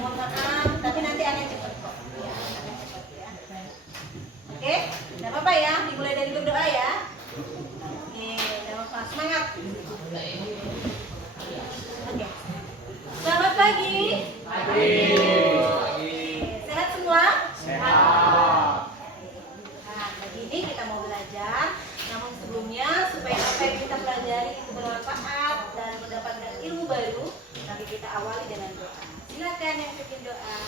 mohon maaf, tapi nanti akan cepat kok. Ya, akan cepat ya. Oke, tidak apa-apa ya, dimulai dari berdoa ya. Oke, tidak apa-apa, semangat. Oke. Selamat pagi. Pagi. Sehat semua? Sehat. Nah, pagi ini kita mau belajar. Namun sebelumnya, supaya apa yang kita pelajari itu bermanfaat dan mendapatkan ilmu baru, mari kita awali dengan doa. Silakan yang bikin doa.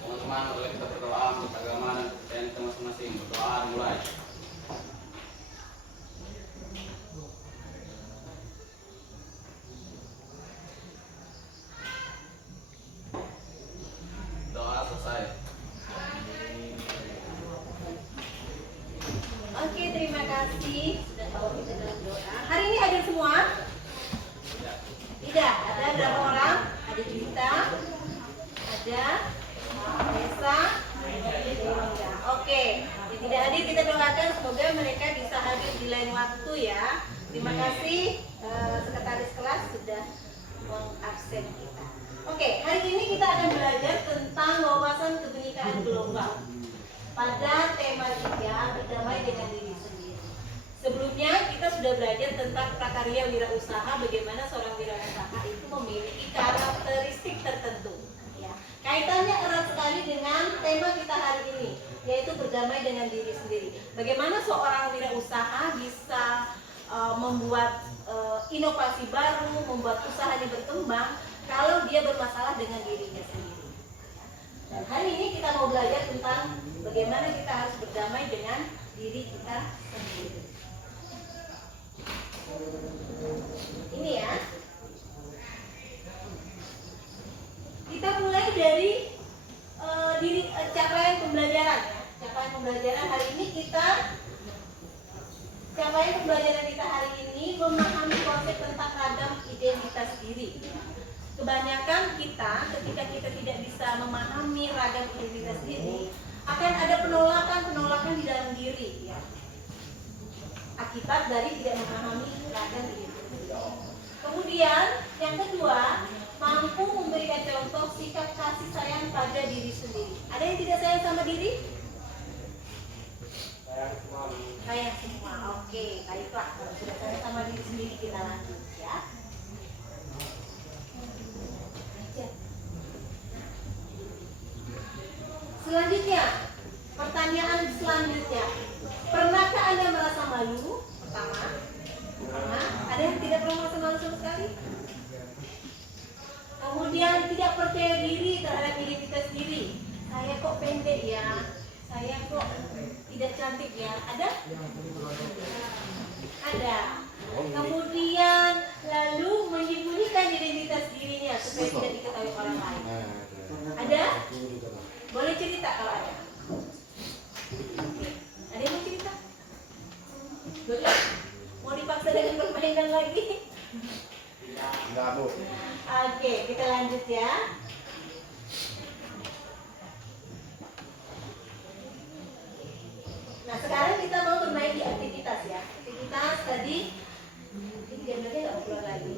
Teman-teman, boleh kita berdoa untuk agama dan kepercayaan kita masing-masing. Berdoa mulai. Doa selesai. Oke, terima kasih sudah tahu kita dalam doa. Hari ini hadir semua? Tidak. Ada berapa orang? Ada Juwita, ada Desa, ada. Oke, yang tidak hadir kita doakan semoga mereka bisa hadir di lain waktu ya. Terima kasih sekretaris kelas sudah mengabsen kita. Oke, hari ini kita akan belajar tentang wawasan kebenekaan global pada tema 3, berdamai dengan diri sendiri. Sebelumnya kita sudah belajar tentang prakarya wirausaha, bagaimana seorang wirausaha itu memiliki karakteristik tertentu. Ya. Kaitannya erat sekali dengan tema kita hari ini, yaitu berdamai dengan diri sendiri. Bagaimana seorang wirausaha bisa membuat inovasi baru, membuat usahanya berkembang kalau dia bermasalah dengan dirinya sendiri. Dan hari ini kita mau belajar tentang bagaimana kita harus berdamai dengan diri kita sendiri. Ini ya. Kita mulai dari capaian pembelajaran. Capaian pembelajaran hari ini capaian pembelajaran kita hari ini memahami konsep tentang ragam identitas diri. Kebanyakan kita ketika kita tidak bisa memahami ragam identitas diri, akan ada penolakan di dalam diri ya. Akibat dari tidak memahami ragam identitas diri. Kemudian yang kedua, mampu memberikan contoh sikap kasih sayang pada diri sendiri. Ada yang tidak sayang sama diri? Sayang semua. Oke, baiklah. Kalau sudah sayang sama diri sendiri kita lanjut ya. Selanjutnya, pertanyaan selanjutnya. Pernahkah Anda merasa malu? Pertama, ada yang tidak pernah merasa malu sama sekali? Kemudian tidak percaya diri terhadap identitas diri. Saya kok pendek ya? Saya kok tidak cantik ya? Ada? Ada. Kemudian lalu menyembunyikan identitas dirinya supaya tidak diketahui orang lain. Ada? Boleh cerita kalau ada. Ada yang mau cerita? Boleh? Mau dipaksa dengan permainan lagi? Enggak, Bu. Oke, kita lanjut ya. Nah, sekarang kita mau bermain di aktivitas ya. Aktivitas tadi ini gambarnya nggak mau keluar lagi.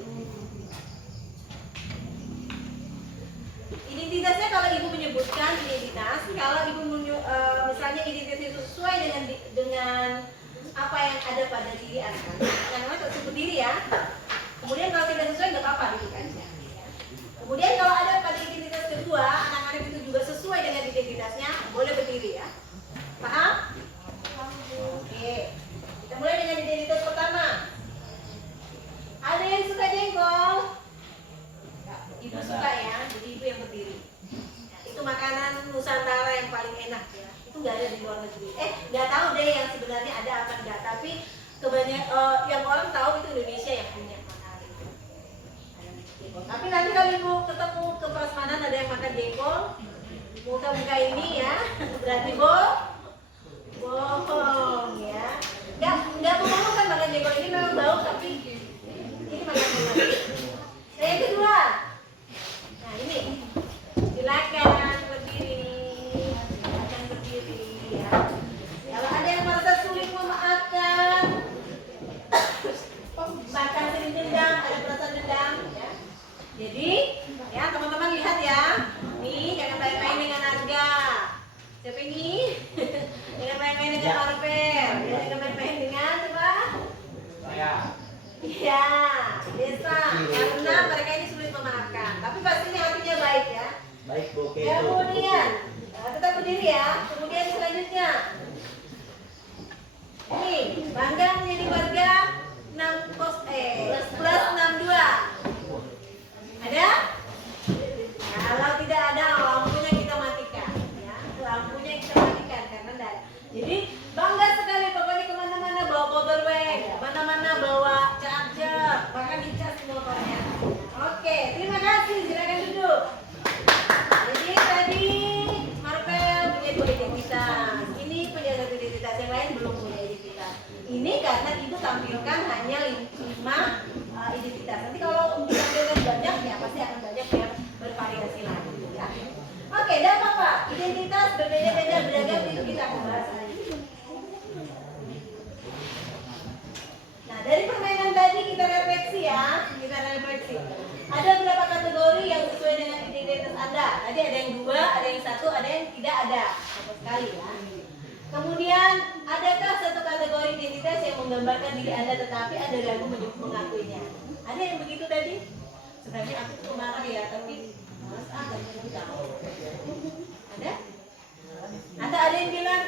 Identitasnya kalau ibu menyebutkan identitas, kalau ibu misalnya identitas itu sesuai dengan apa yang ada pada diri anak-anak tak sebut diri ya. Kemudian kalau tidak sesuai nggak apa-apa gitu kan. Kemudian kalau ada pada identitas kedua, anak-anak itu juga sesuai dengan identitasnya, boleh berdiri ya. Paham? Oke. Kita mulai dengan identitas pertama. Ada yang suka jengkol? Ibu suka ya, jadi ibu yang berdiri. Nah, itu makanan Nusantara yang paling enak ya. Itu nggak ada di luar negeri. Nggak tahu deh yang sebenarnya ada apa enggak. Tapi kebanyakan yang orang tahu itu Indonesia yang punya makanan itu. Tapi nanti kalau ibu ketemu ke prasmanan ada yang makan jengkol, muka-muka ini ya, berarti bohong ya. Nggak bohong kan makan jengkol ini memang bau, tapi ini makanan lagi. Yang kedua. Nah ini, silakan berdiri ya. Kalau Ya, Desa. Karena mereka ini sulit memaafkan. Tapi pastinya hatinya baik ya. Baik, Bu. Oke. Kemudian, tetap berdiri ya. Kemudian selanjutnya. Ini, bangga menjadi warga 6 plus 62. Ada? Kalau tidak ada, lampunya kita matikan. Ya, lampunya kita matikan karena tidak. Jadi bangga sekali pokoknya kemana-mana bawa power bank, kemana-mana bawa charger, bahkan dicas motornya. Oke, terima kasih. Silakan duduk. Jadi tadi Marvel punya 2 identitas. Ini punya 1 identitas, yang lain belum punya identitas. Ini karena ibu tampilkan hanya 5 identitas. Nanti kalau ditampilkan banyak ya pasti akan banyak yang bervariasi lagi ya. Oke, dan apa? Identitas berbeda-beda beragam itu kita akan bahas hari ini. Nah, dari permainan tadi kita refleksi ya, kita refleksi. Ada berapa kategori yang sesuai dengan identitas Anda? Tadi ada yang 2, ada yang 1, ada yang tidak ada sama sekali ya. Kemudian, adakah satu kategori identitas yang menggambarkan diri Anda tetapi Anda ragu mengakuinya? Ada yang begitu tadi? Sebenarnya aku tuh marah ya, tapi males gak mau tahu. Ada? Atau ada yang bilang,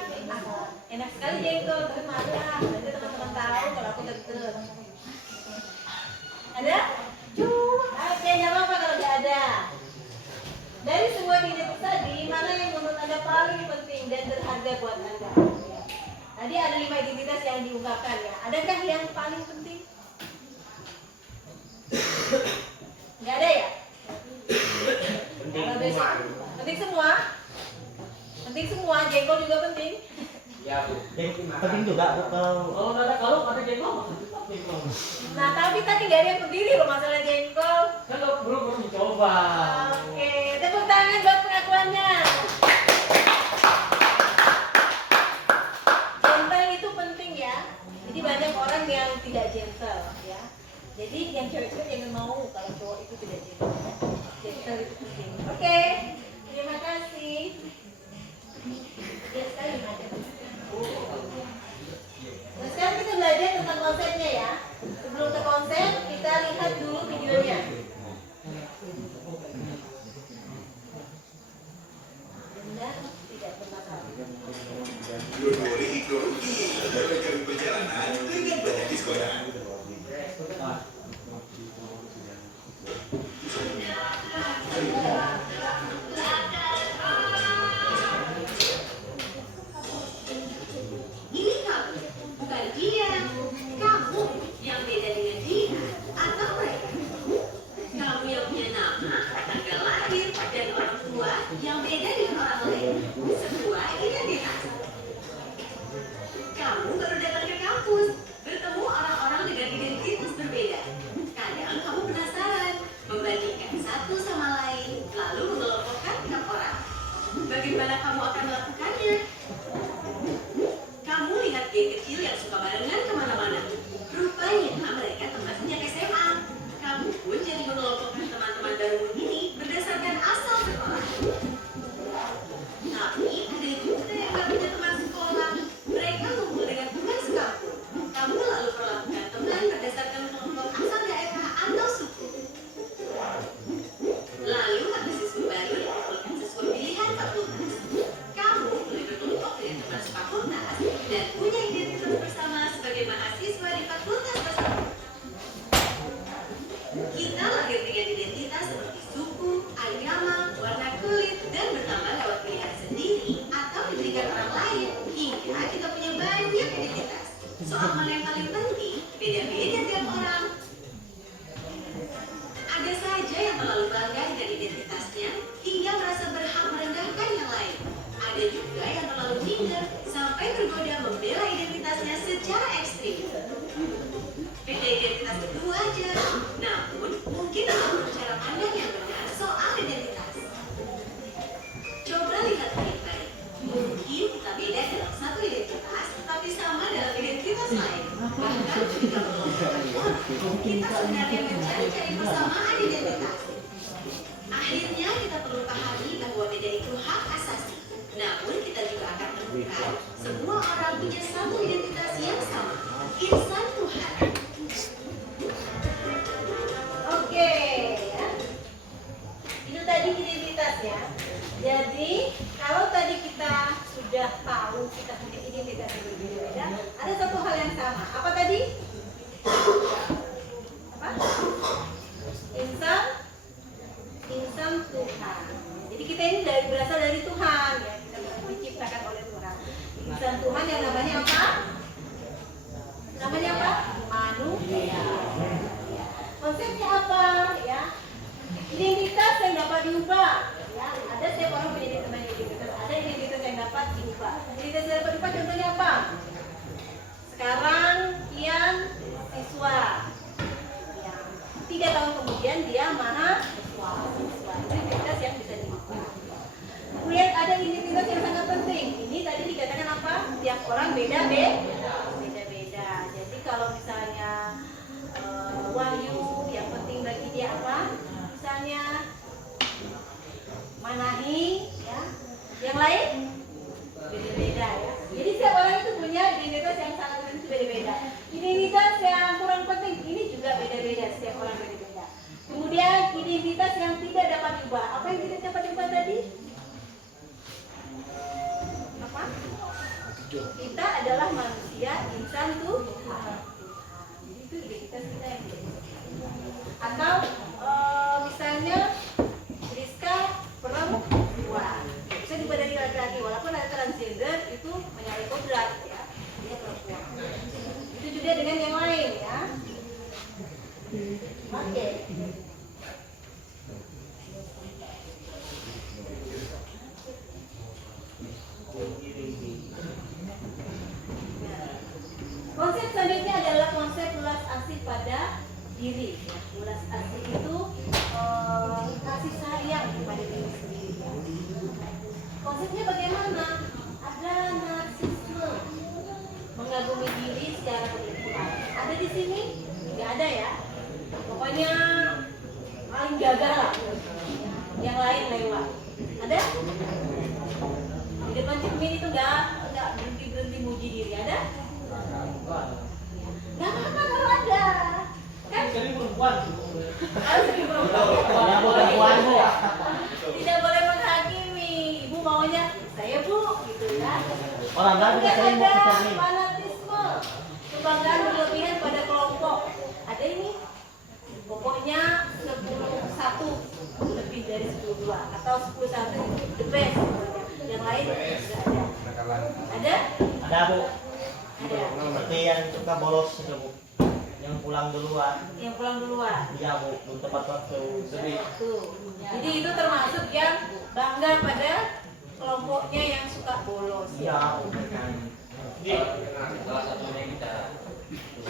enak sekali jengkol, tapi marah. Nanti teman-teman tahu kalau aku deket. Ada? Oke, nggak apa-apa kalau nggak ada. Dari semua identitas tadi, mana yang menurut Anda paling penting dan berharga buat Anda? Tadi ada 5 identitas yang diungkapkan ya. Adakah yang paling penting? Nggak ada ya? Kalau besok, penting semua? Penting semua, jengkol juga penting? Ya, Bu. Penting juga, Bu. Kalau nggak ada kalau ada jengkol, jengkol. Nah, tapi tadi nggak ada yang berdiri loh masalah jengkol. Kan belum mencoba. Oke, tepuk tangan buat pengakuannya. Gentle itu penting ya. Jadi banyak orang yang tidak gentle ya. Jadi yang cewek-cewek jangan mau kalau cowok itu tidak gentle ya. Gentle itu penting. Oke, terima kasih. Ya sekali macam. Nah, sekarang kita belajar tentang konsepnya ya. Sebelum ke konsep, kita lihat dulu videonya. Benar, tidak bermasalah. Perjalanan dengan banyak diskonan. Ini kamu, bukan dia. Kamu yang beda dengan dia atau mereka. Kamu yang punya nama, tanggal lahir, dan orang tua yang beda dengan orang lain. Sebuah identitas. Kamu baru datang ke kampus, bertemu orang-orang dengan identitas berbeda. Kadang kamu penasaran, membandingkan satu sama lain, lalu mengelompokkan 6 orang. Bagaimana kamu akan melakukannya? Kamu lihat geng kecil yang suka barengan kemana-mana. Rupanya mereka teman sejak SMA. Kamu pun jadi mengelompokkan teman-teman baru ini berdasarkan asal sekolah. Tapi ada juga yang gak punya teman sekolah. Mereka ngumpul dengan teman sekampung. Kamu lalu perlakukan teman berdasarkan kelompok asal daerah atau suku. Lalu mahasiswa baru dikumpulkan sesuai pilihan fakultas. Kamu mulai berkelompok dengan teman sefakultas dan punya identitas bersama sebagai mahasiswa di fakultas tersebut. Kita lahir dengan identitas seperti suku, agama, warna kulit, dan bertambah lewat pilihan sendiri atau diberikan orang lain hingga kita punya banyak identitas. Soal mana yang paling penting, beda-beda tiap orang. Ada saja yang terlalu bangga dengan identitasnya hingga merasa berhak merendahkan yang lain. Ada juga yang terlalu minder sampai tergoda membela identitasnya secara ekstrim. Beda identitas itu wajar, namun mungkin perlu cara pandang yang benar soal identitas. Coba lihat baik-baik. Mungkin kita beda dalam satu identitas, tapi sama dalam identitas lain. Bahkan ketika mengelompokkan orang, kita sebenarnya mencari-cari persamaan identitas. Akhirnya kita perlu pahami bahwa beda itu hak asasi. Namun kita juga akan temukan semua orang punya satu identitas yang sama, insan Tuhan. Jadi kalau tadi kita sudah tahu kita punya identitas yang berbeda-beda, ada satu hal yang sama. Apa tadi? Apa? Insan Tuhan. Jadi kita ini berasal dari Tuhan ya. Kita diciptakan oleh Tuhan. Insan Tuhan yang namanya apa? Namanya apa? Manusia. Konsepnya apa? Ya. Identitas yang dapat diubah. Ya. Ada setiap orang punya identitas. Ada identitas yang dapat diubah. Identitas yang dapat diubah contohnya apa? Sekarang Kian siswa. Ya. 3 tahun kemudian dia mahasiswa. Itu identitas yang bisa diubah. Kemudian ada identitas yang sangat penting. Ini tadi dikatakan apa? Tiap orang beda-beda. Jadi kalau misalnya Wahyu, yang penting bagi dia apa? Misalnya Manahi, ya. Yang lain beda-beda ya. Jadi setiap orang itu punya identitas yang sangat penting, beda-beda. Identitas yang kurang penting ini juga beda-beda, setiap orang beda-beda. Kemudian identitas yang tidak dapat diubah. Apa yang tidak dapat diubah tadi? Apa? Kita adalah manusia, insan Tuhan. Itu identitas kita yang beda. Atau misalnya Rizka perempuan, bisa diubah dari laki-laki, walaupun ada transgender itu menyalahi kodrat ya, dia perempuan. Itu juga dengan yang lain ya. Oke. Konsep selanjutnya adalah konsep welas asih pada diri. Welas asih itu kasih sayang kepada diri sendiri. Konsepnya bagaimana? Ada narsisme, mengagumi diri secara berlebihan. Ada di sini? Tidak ada ya. Pokoknya paling gagal lah. Yang lain lewat. Ada? Di depan cermin itu nggak berhenti muji diri. Ada? Nggak apa-apa kalau ada. Kan? Jadi perempuan. Harus jadi perempuan. Tidak boleh menghakimi. Ibu maunya saya bu, gitu ya. Orang lain juga sering mau Ada kita nih. fanatisme, kebanggaan berlebihan pada kelompok. Ada ini. Pokoknya 10-1 lebih dari 10-2 atau 10-1 the best. Yang lain tidak ada. Ada? Ada Bu, Ada. seperti yang suka bolos itu Bu, yang pulang duluan. Yang pulang duluan. Iya Bu, belum tepat waktu. Tuh. Jadi itu termasuk yang bangga pada kelompoknya yang suka bolos. Iya Bu. Salah satunya kita.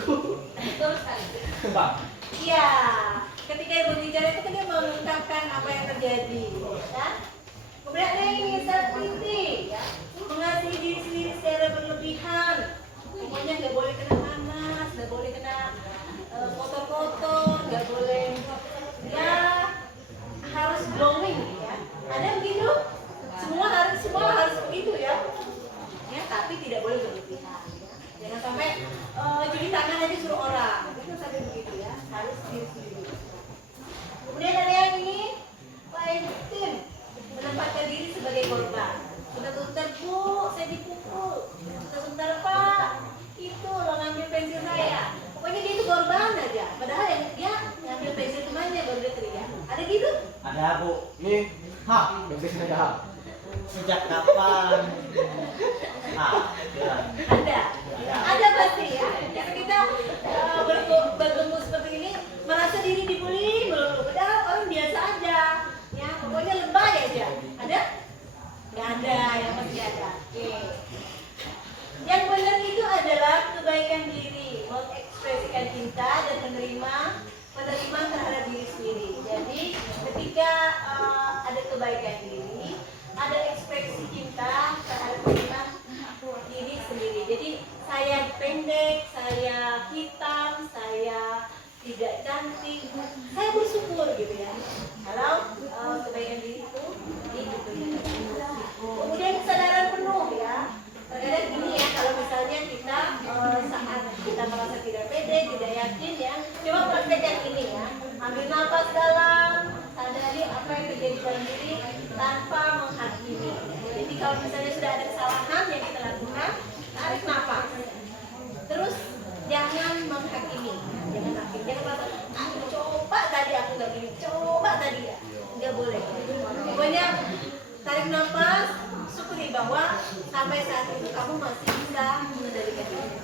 Betul sekali. Pak. Iya. Ketika dia berbicara itu kan dia mengungkapkan apa yang terjadi, kan? Kemudian ada ini self-pity, ya. Mengasihi diri sendiri secara berlebihan. Pokoknya nggak boleh kena panas, nggak boleh kena kotor-kotor, nggak boleh ya harus glowing, ya. Ada begitu? Semua harus begitu ya. Ya, tapi tidak boleh berlebihan. Ya. Jangan sampai cuci tangan aja suruh orang. Itu sampai begitu ya. Harus diri sendiri. Kemudian ada yang ini lain tim menempatkan diri sebagai korban. Sebentar bu, saya dipukul. Sebentar pak, itu lo ngambil pensil saya. Pokoknya dia itu korban aja. Padahal yang dia ngambil pensil temannya baru dia teriak. Ada gitu? Ada Bu. Nih, Hah, biasanya sejak kapan? Ada. Ada pasti ya. Karena kita bertemu seperti ini merasa diri dibully melulu. Padahal orang biasa aja. Ya, pokoknya lebay aja. Ada? Nggak ada, yang pasti ada. Oke. Yang benar itu adalah kebaikan diri, mengekspresikan cinta dan penerimaan terhadap diri sendiri. Jadi ketika ada kebaikan diri, ada ekspresi cinta terhadap diri sendiri. Jadi saya pendek, saya hitam, saya tidak cantik, saya bersyukur gitu ya. Kalau kebaikan diri itu kemudian kesadaran penuh ya. Terkadang gini ya, kalau misalnya kita saat kita merasa tidak pede, tidak yakin ya, coba praktekkan ini ya. Ambil nafas dalam, sadari apa yang terjadi dalam diri tanpa menghakimi. kalau misalnya sudah ada kesalahan yang kita lakukan, tarik nafas. Terus jangan menghakimi, jangan hakim, jangan apa, coba tadi aku nggak gini, coba tadi ya, nggak boleh. Pokoknya tarik nafas, syukuri bahwa sampai saat itu kamu masih bisa mengendalikan diri.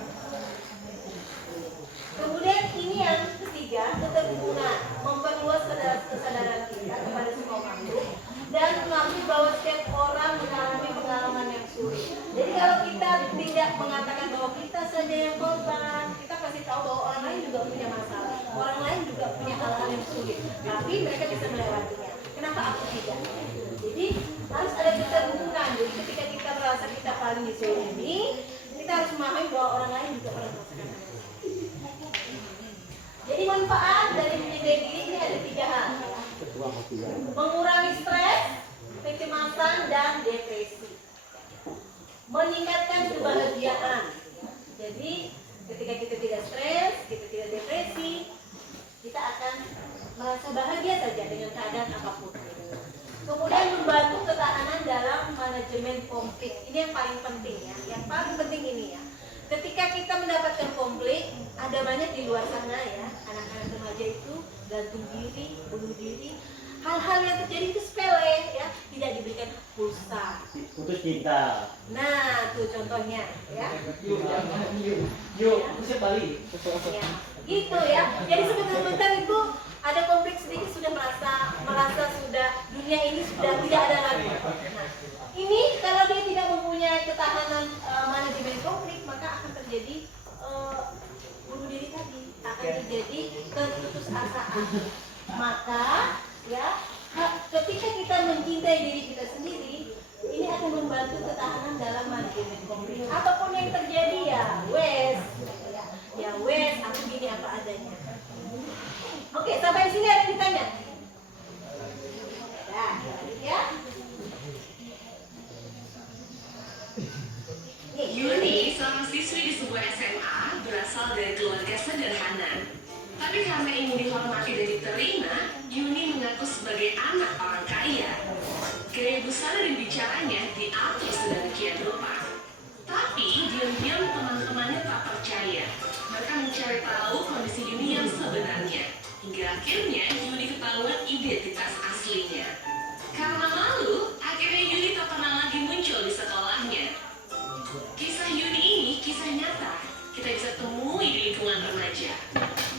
Kemudian ini yang ketiga, keterbukaan, memperluas kesadaran kita kepada semua makhluk dan mengakui bahwa setiap orang mengalami pengalaman yang sulit. Jadi kalau kita tidak mengatakan bahwa kita saja yang korban, kita kasih tahu bahwa orang lain juga punya masalah, orang lain juga punya hal-hal yang sulit, tapi mereka bisa melewatinya. Kenapa aku tidak? Jadi harus ada keterbukaan. Jadi ketika kita merasa kita paling dizolimi, kita harus memahami bahwa orang lain juga pernah merasakan. Jadi manfaat dari menyadari diri ini ada 3 hal. Mengurangi stres, kecemasan, dan depresi. Meningkatkan kebahagiaan. Jadi ketika kita tidak stres, kita tidak depresi, kita akan merasa bahagia saja dengan keadaan apapun. Kemudian membantu ketahanan dalam manajemen konflik. Ini yang paling penting ya. Yang paling penting ini ya. Ketika kita mendapatkan konflik, ada banyak di luar sana ya, anak-anak remaja itu gantung diri, bunuh diri. Hal-hal yang terjadi itu sepele ya, tidak diberikan pulsa. Putus cinta. Nah, tuh contohnya ya. Yuk, bisa balik. Ya, gitu ya. Jadi sebentar-sebentar itu ada konflik sedikit sudah merasa sudah dunia ini sudah tidak ada lagi. Nah, ini kalau dia tidak mempunyai ketahanan manajemen konflik, maka akan terjadi bunuh diri tadi, akan terjadi keputusasaan. Maka ya, ketika kita mencintai diri kita sendiri, ini akan membantu ketahanan dalam manajemen konflik. Apapun yang terjadi ya, wes, aku gini apa adanya. Oke, sampai di sini ada yang ditanya. Nah, ya. Yuni, seorang siswi di sebuah SMA, berasal dari keluarga sederhana. Tapi karena ingin dihormati dan diterima, Yuni mengaku sebagai anak orang kaya. Gaya busana dan bicaranya diatur sedemikian rupa. Tapi diam-diam teman-temannya tak percaya. Mereka mencari tahu kondisi Yuni yang sebenarnya. Hingga akhirnya Yuni ketahuan identitas aslinya. Karena malu, akhirnya Yuni tak pernah lagi muncul di sekolahnya. Kisah Yuni ini kisah nyata. Kita bisa temui di lingkungan remaja.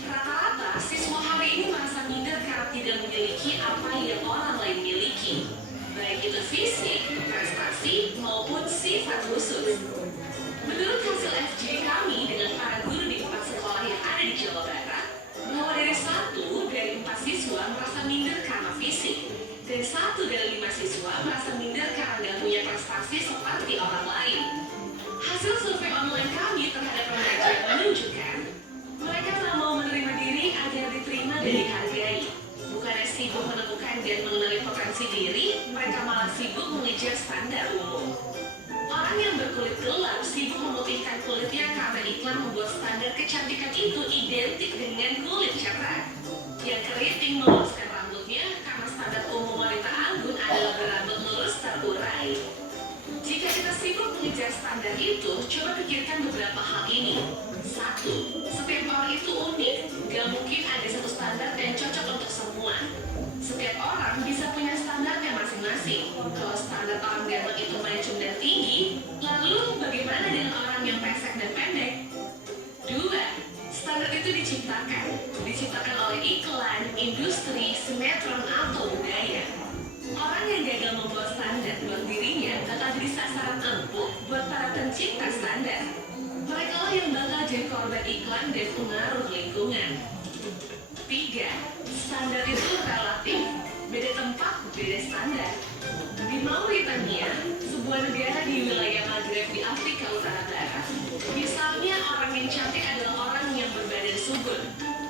Rata-rata siswa hari ini merasa minder karena tidak memiliki apa yang orang lain miliki, baik itu fisik, prestasi, maupun sifat khusus. Menurut hasil FGD kami dengan para guru di 4 sekolah yang ada di Jawa Barat, bahwa dari 1 dari 4 siswa merasa minder karena fisik, dan 1 dari 5 siswa merasa minder karena tidak punya prestasi seperti orang lain. Hasil survei online kami terhadap remaja menunjukkan mereka tak mau menerima diri agar diterima dan dihargai. Bukannya sibuk menemukan dan mengenali potensi diri, mereka malah sibuk mengejar standar umum. Orang yang berkulit gelap sibuk memutihkan kulitnya karena iklan membuat standar kecantikan itu identik dengan kulit cerah. Yang keriting meluruskan rambutnya karena standar umum wanita anggun adalah berambut lurus terurai. Jika kita sibuk mengejar standar itu, coba pikirkan beberapa hal ini. 1. Setiap orang itu unik, gak mungkin ada satu standar yang cocok untuk semua. Setiap orang bisa punya standarnya masing-masing. Kalau standar orang ganteng itu mancung dan tinggi, lalu bagaimana dengan orang yang pesek dan pendek? 2. Standar itu diciptakan oleh iklan, industri, sinetron, atau budaya. Orang yang gagal membuat standar buat dirinya bakal jadi sasaran empuk buat para pencipta standar. Mereka lah yang bakal jadi korban iklan dan pengaruh lingkungan. 3. Standar itu relatif. Beda tempat, beda standar. Di Mauritania, sebuah negara di wilayah Maghreb di Afrika Utara Barat, misalnya orang yang cantik adalah orang yang berbadan subur.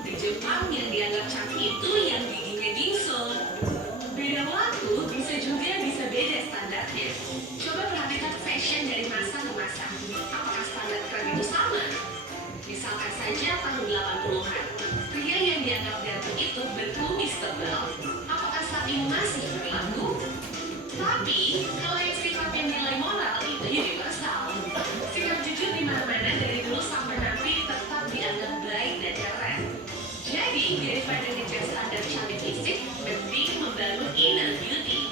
Di Jepang, yang dianggap cantik itu yang giginya gingsung. Beda waktu bisa beda standarnya. Coba perhatikan fashion dari masa ke masa. Apakah standar tren itu sama? Misalkan saja tahun 80-an, pria yang dianggap ganteng itu berkumis tebal. Apakah saat ini masih berlaku? Tapi, kalau yang sifatnya nilai moral itu universal. Sikap jujur di mana-mana dari dulu sampai nanti tetap dianggap baik dan keren. Jadi, daripada ngejar standar cantik fisik, mending membangun inner beauty.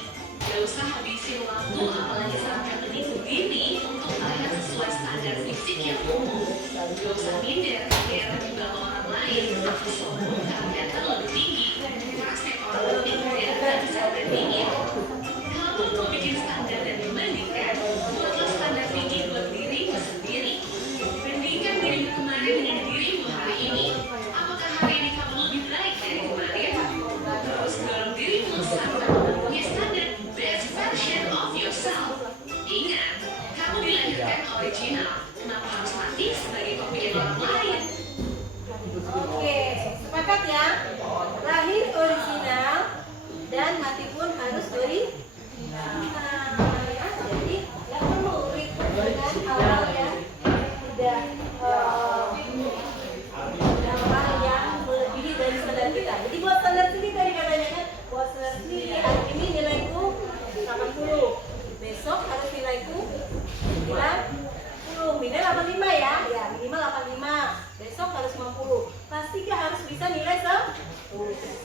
Gak usah habisin waktu apalagi sampai menipu diri untuk terlihat sesuai standar fisik yang umum. Gak usah minder biar dibawa orang lain atau sombong karena terlalu tinggi. Praktek orang lebih keren dan bisa berpikir. Kamu mau bikin standar dan membandingkan, buatlah standar tinggi buat dirimu sendiri. Bandingkan dirimu kemarin dengan dirimu hari ini. Apakah hari ini kamu lebih baik dari kemarin? Terus dorong dirimu sampai memenuhi standar best version of yourself. Ingat, kamu dilahirkan original. Kenapa harus mati sebagai kopi orang lain? Oke, sepakat ya? Lahir original dan mati pun harus original. Ya, jadi nggak perlu ribut dengan hal-hal yang tidak hal yang melebihi dari standar kita. Jadi buat standar sendiri tadi katanya kan, buat standar sendiri hari ini nilaiku 80, besok harus nilaiku 90, minimal 85 ya, ya minimal 85, besok harus 50. Pastikan harus bisa nilai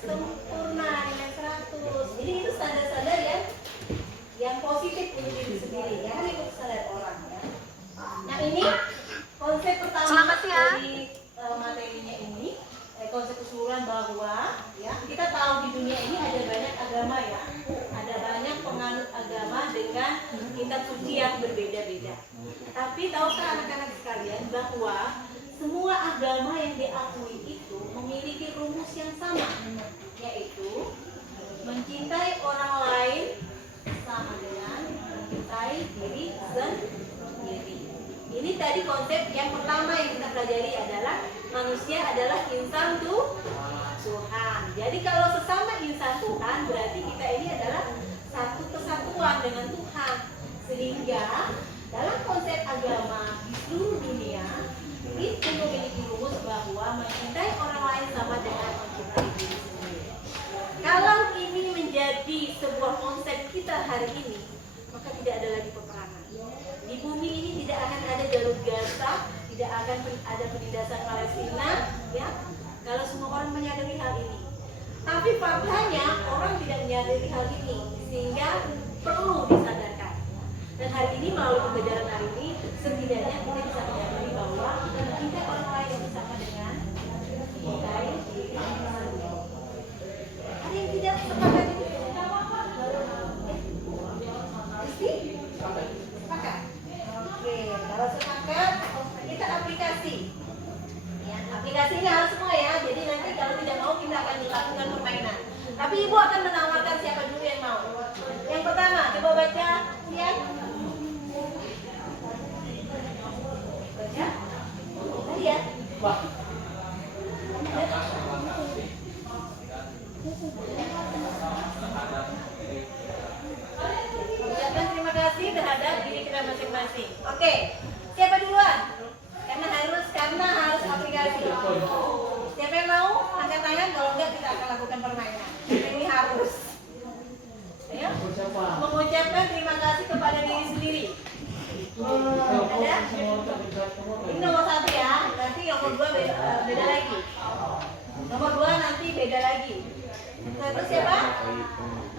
sempurna, nilai 100. Jadi itu standar-standar yang positif untuk diri sendiri, ya kan ikut standar orang ya. Nah ini konsep pertama dari materinya ini, konsep keseluruhan bahwa ya kita tahu di dunia ini ada banyak agama ya, ada banyak penganut agama dengan kitab suci yang berbeda-beda. Tapi tahukah anak-anak sekalian bahwa semua agama yang diakui itu memiliki rumus yang sama, yaitu mencintai orang lain sama dengan mencintai diri sendiri. Ini tadi konsep yang pertama yang kita pelajari adalah manusia adalah insan Tuhan. Jadi kalau sesama insan Tuhan berarti kita ini adalah satu kesatuan dengan Tuhan. Sehingga dalam konsep agama di seluruh dunia itu memiliki rumus bahwa mencintai orang lain sama dengan mencintai diri sendiri. Kalau ini menjadi sebuah konsep kita hari ini, maka tidak ada lagi peperangan. Di bumi ini tidak akan ada jalur Gaza, tidak akan ada penindasan Palestina, ya. Kalau semua orang menyadari hal ini. Tapi faktanya orang tidak menyadari hal ini, sehingga perlu disadarkan. Dan hari ini melalui pembelajaran hari ini, setidaknya kita bisa menyadari bahwa mencintai orang lain yang sama dengan mencintai diri sendiri. Ada yang tidak sepakat itu? Pasti? Sepakat? Oke, kalau sepakat, kita aplikasi. Ya, aplikasinya harus semua ya. Jadi nanti kalau tidak mau kita akan dilakukan permainan. Tapi ibu akan menawarkan siapa dulu yang mau. Yang pertama, coba baca siang. Baca. Tadi ya. Ucapkan terima kasih terhadap diri kita masing-masing. Oke, siapa duluan? Karena harus aplikasi. Siapa yang mau angkat tangan? Kalau enggak kita akan lakukan permainan. Ini harus. Ya? Mengucapkan terima kasih kepada diri sendiri. Ada? Ini nomor 1 ya. Nanti nomor 2 beda lagi. Nomor 2 nanti beda lagi. Terus siapa?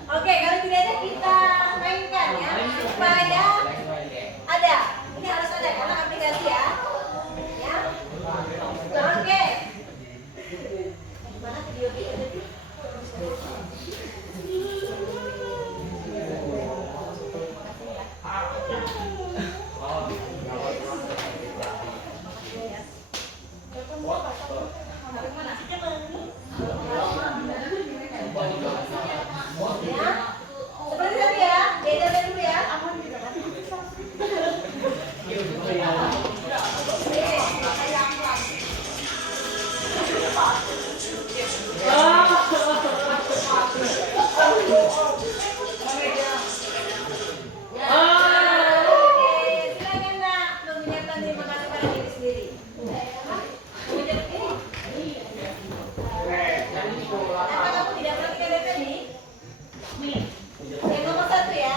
Oke, kalau tidak ada kita mainkan ya supaya ada. Ini harus ada karena aplikasi ya. Ya. Oke. Mana video tadi? Ya. Seperti tadi ya, beda dulu ya. Aman gitu kan. Silakan nak mengucapkan terima kasih pada diri sendiri. Mengucapkan ini. Apa kamu tidak perhatikan dari tadi? Yang nomor 1 ya.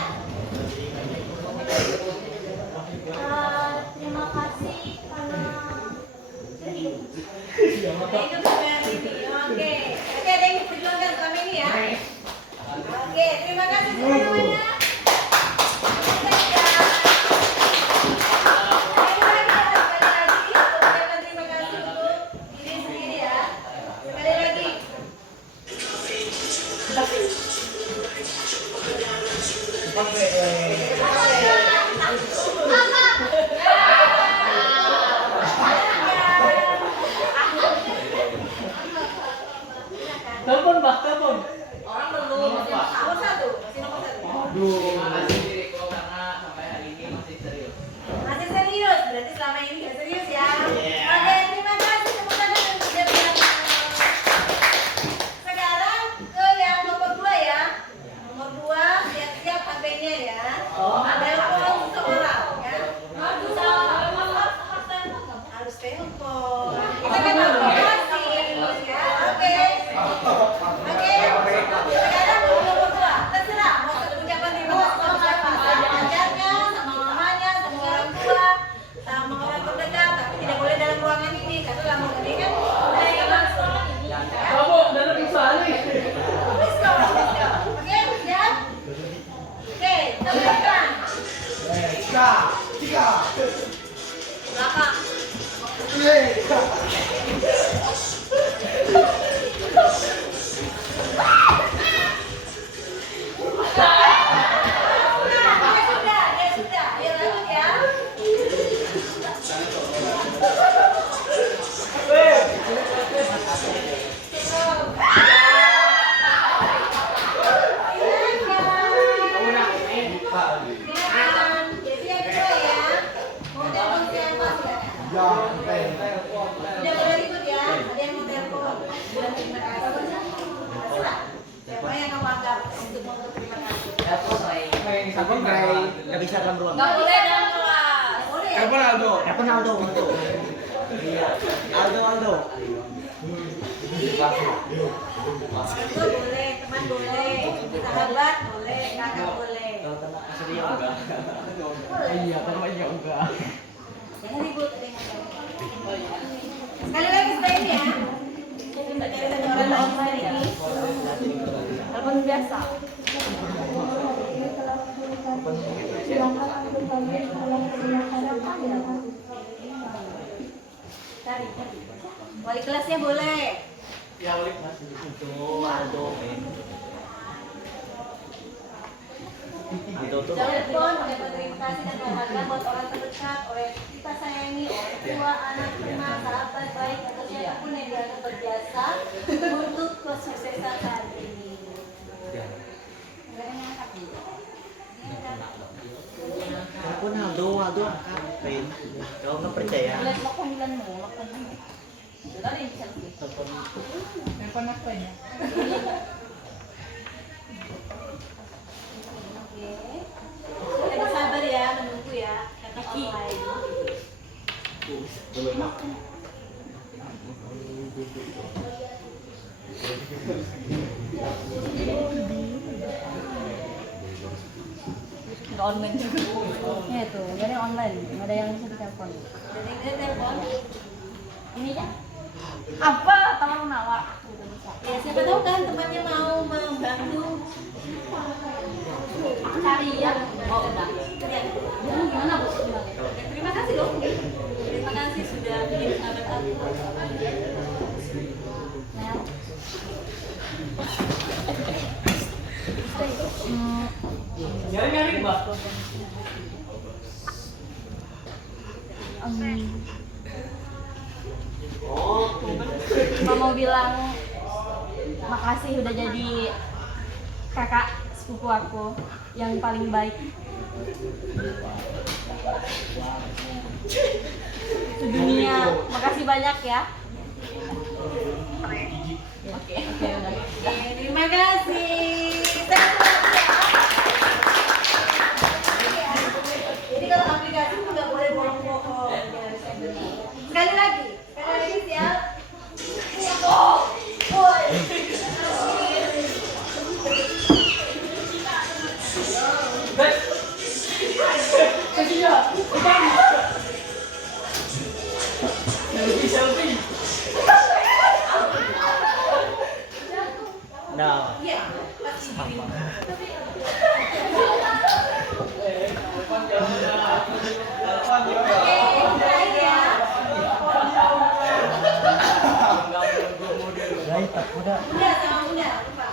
ini nggak serius ya. Oke, terima kasih tepuk tangan untuk Deviana. Sekarang ke yang nomor 2 ya. Nomor 2, siap-siap HP-nya ya. Telepon seseorang ya. Harus telepon. Kita kan aplikasi ya. Oke. Sekarang nomor 2. Terserah mau ucapan terima kasih sama siapa. Sama pacarnya, sama mamanya, sama orang tua, sama orang terdekat. Tapi tidak boleh dalam ruangan ini karena lama gede kan. Udah ya langsung. Kamu dalam misalnya. Let's go. Oke, siap. Oke, teman-teman. Tiga. Belakang. Dia sudah. Ayo lanjut ya. Silakan. Jadi yang kedua ya. Mau telepon siapa ya? Udah boleh ribut ya. Ada yang mau telepon. Bilang terima kasih. Terserah. Siapa yang kamu anggap untuk terima kasih? Telepon nggak bisa dalam ruangan. Nggak boleh dalam kelas. Boleh ya? Telepon Aldo. Telepon Aldo. Iya. Aldo. Itu boleh, teman boleh, sahabat boleh, kakak boleh. Kalau teman serius enggak. Boleh. Iya, temannya enggak. Jangan ribut, ada yang mau. Sekali lagi supaya ini ya. Kita cari satu orang lagi hari ini. Telepon biasa. Cari. Wali kelasnya boleh. Ya, wali kelas Itu Aldo. Aldo tuh. Telepon, ucapan terima kasih dan penghargaan buat orang terdekat, oleh kita sayangi, orang tua, anak, teman, sahabat baik atau siapapun yang dianggap berjasa untuk kesuksesan saat ini. Telepon Aldo angkat. Kalau nggak percaya. Telepon Oke. Kita bersabar ya, menunggu ya. Kata online. Nggak online juga. Ya itu, nggak ada yang online, nggak ada yang bisa ditelepon. Jadi dia telepon. Ini ya? Apa? Tahu nawak? Ya siapa tahu kan temannya mau membantu. Cari ya. Oh udah. Ya. Gimana bos? Ya, terima kasih loh. Terima kasih sudah bikin sahabat aku. nyari-nyari, Mbak. Cuma mau bilang makasih udah jadi kakak sepupu aku yang paling baik sedunia. Makasih banyak ya. Oke, udah. Oke, terima kasih. Satu lagi ya. Jadi kalau aplikasi itu nggak boleh bohong-bohong. Sekali lagi siap. Selfie. Nah, Iya, pasti diri. Oke, terakhir ya. guys, tak udah. Udah sama udah, lupa.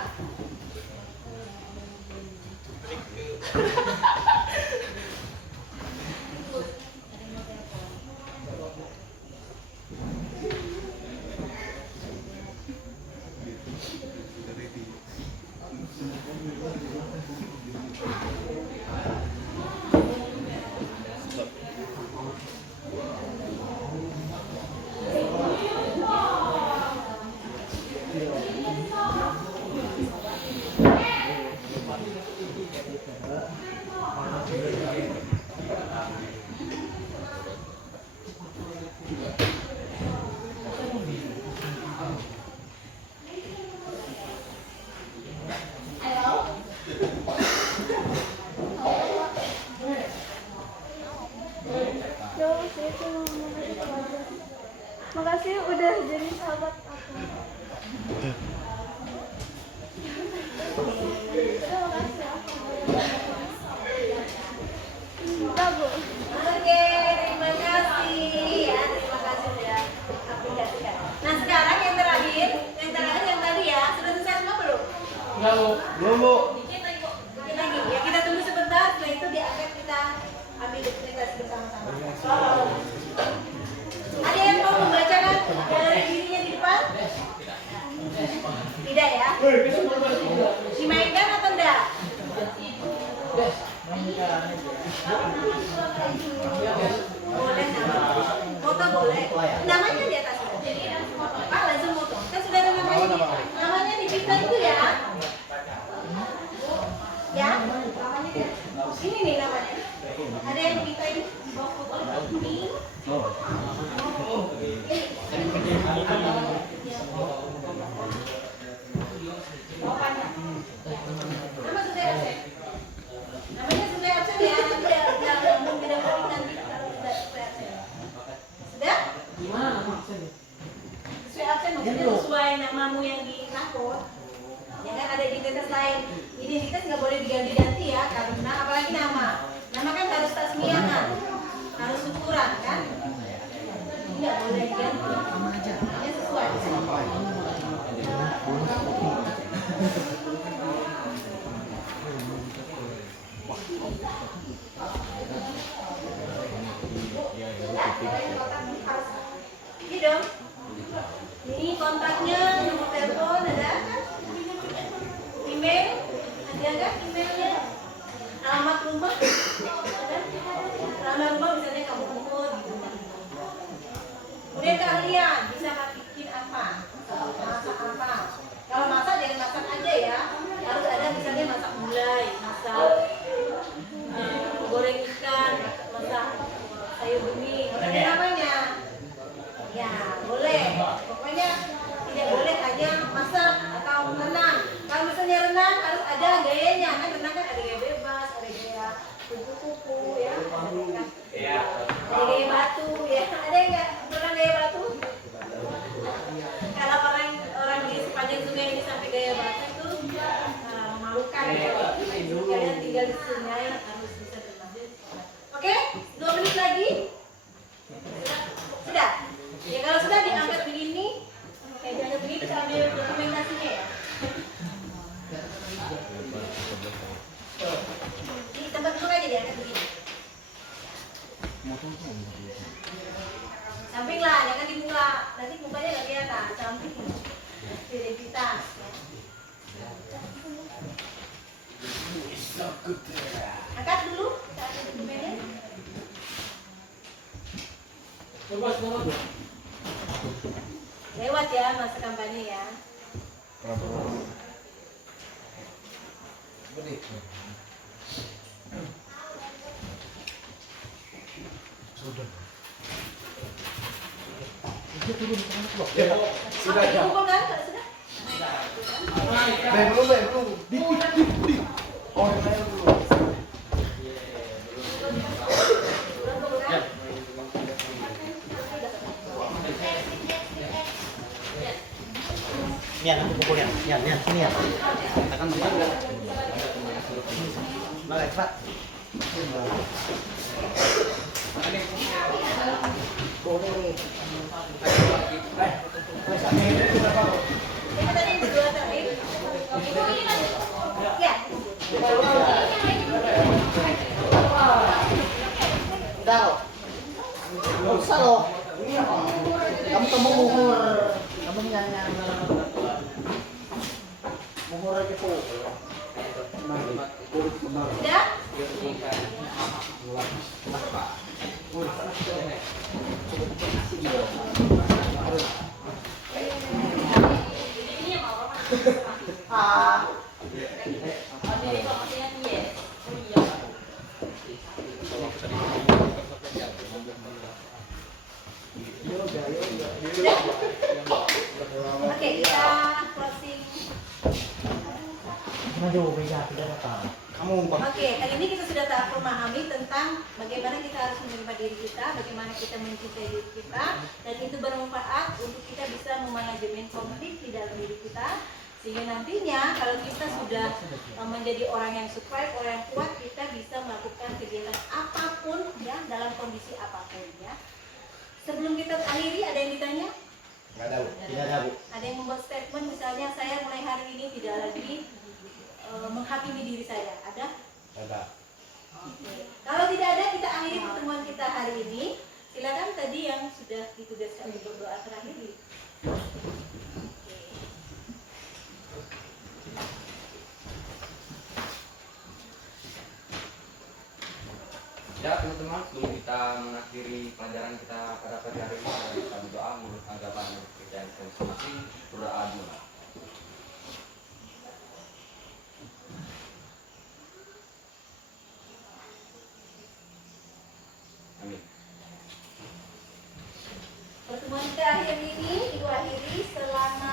Makasih udah jadi sahabat aku. Udah makasih aku. Enggak, Bu. Oke, terima kasih ya, terima kasih sudah aplikasikan. Nah sekarang yang terakhir yang tadi ya, sudah selesai semua belum? Enggak, Bu. Belum, Bu. Dikit lagi, ya kita tunggu sebentar, setelah itu diangkat kita ambil dokumentasi bersama-sama. Ada yang mau membacakan dari dirinya di depan? Tidak ya? Dimainkan atau enggak? Boleh nama. Foto boleh. Namanya di atas. Pak langsung foto. Kan sudah ada namanya. Namanya di pita itu ya. Ya? Ini nih namanya. Ada yang pita ini di bawah foto. Ini. Nama sudah absen. Namanya sudah absen ya. Nanti yang membeda-bedakan nanti kalau sudah absen. Sudah? Gimana maksudnya? Sesuai absen maksudnya sesuai namamu yang di rapor. Ya kan ada identitas lain. Identitas nggak boleh diganti-ganti ya, karena apalagi nama. Nama kan harus tasmiahan, harus ukuran kan. Nggak boleh diganti. Ya sesuai. Ini dong. Ini kontaknya, nomor telepon ada kan? Email ada nggak emailnya? Alamat rumah ada? Alamat rumah misalnya kamu umur gitu. Kemudian keahlian bisa bikin apa? Masak apa? Kalau masak jangan masak aja ya. Harus ada misalnya masak gulai, masak goreng ikan, masak sayur bening. Ada namanya? Ya boleh. Pokoknya tidak boleh hanya masak atau renang. Kalau misalnya renang harus ada gayanya. Kan renang kan ada gaya bebas, ada gaya kupu-kupu ya. Ada gaya batu ya. Ada yang nggak pernah gaya batu? Kalau orang di sepanjang sungai ini sampai gaya batu itu memalukan ya. Kalian tinggal di sungai harus bisa berenang. Oke, 2 menit lagi. Sudah? Ya kalau sudah diangkat begini, diangkat begini kita ambil dokumentasinya ya. Di tempat duduk aja diangkat begini. Samping lah, jangan di muka. Nanti mukanya nggak kelihatan. Samping. Identitas. Ya. Angkat dulu. Satu dokumennya. Coba. Lewat ya masa kampanye ya. Sudah. Sudah dikumpulkan kalau sudah? Belum. Di. Oh, belum. Nian, aku pukulnya. Nian, sini ya. Tekan tempat enggak? Balik, Pak. Yang tadi yang berdua terakhir. Ya. Udah loh. Nggak usah loh. Kamu umur. Kamu nyanyi. Umur gitu. Sudah? Oke, kita closing. Maju, beda, tidak apa. Kamu Oke, kali ini kita sudah memahami tentang bagaimana kita harus menerima diri kita, bagaimana kita mencintai diri kita, dan itu bermanfaat manajemen konflik di dalam diri kita, sehingga nantinya kalau kita sudah menjadi orang yang survive, orang yang kuat, kita bisa melakukan kegiatan apapun ya dalam kondisi apapun ya. Sebelum kita akhiri, ada yang ditanya? Nggak ada, Bu. Tidak ada, Bu. Ada yang membuat statement misalnya, saya mulai hari ini tidak lagi menghakimi diri saya, ada? Ada. Oke. Kalau tidak ada, kita akhiri pertemuan kita hari ini. Silakan tadi yang sudah ditugaskan untuk berdoa terakhir. Ya teman-teman, sebelum kita mengakhiri pelajaran kita pada pagi hari ini, kita berdoa menurut agama dan kepercayaan kita masing-masing. Berdoa dulu. Amin. Pertemuan kita akhir ini, Ibu akhiri selama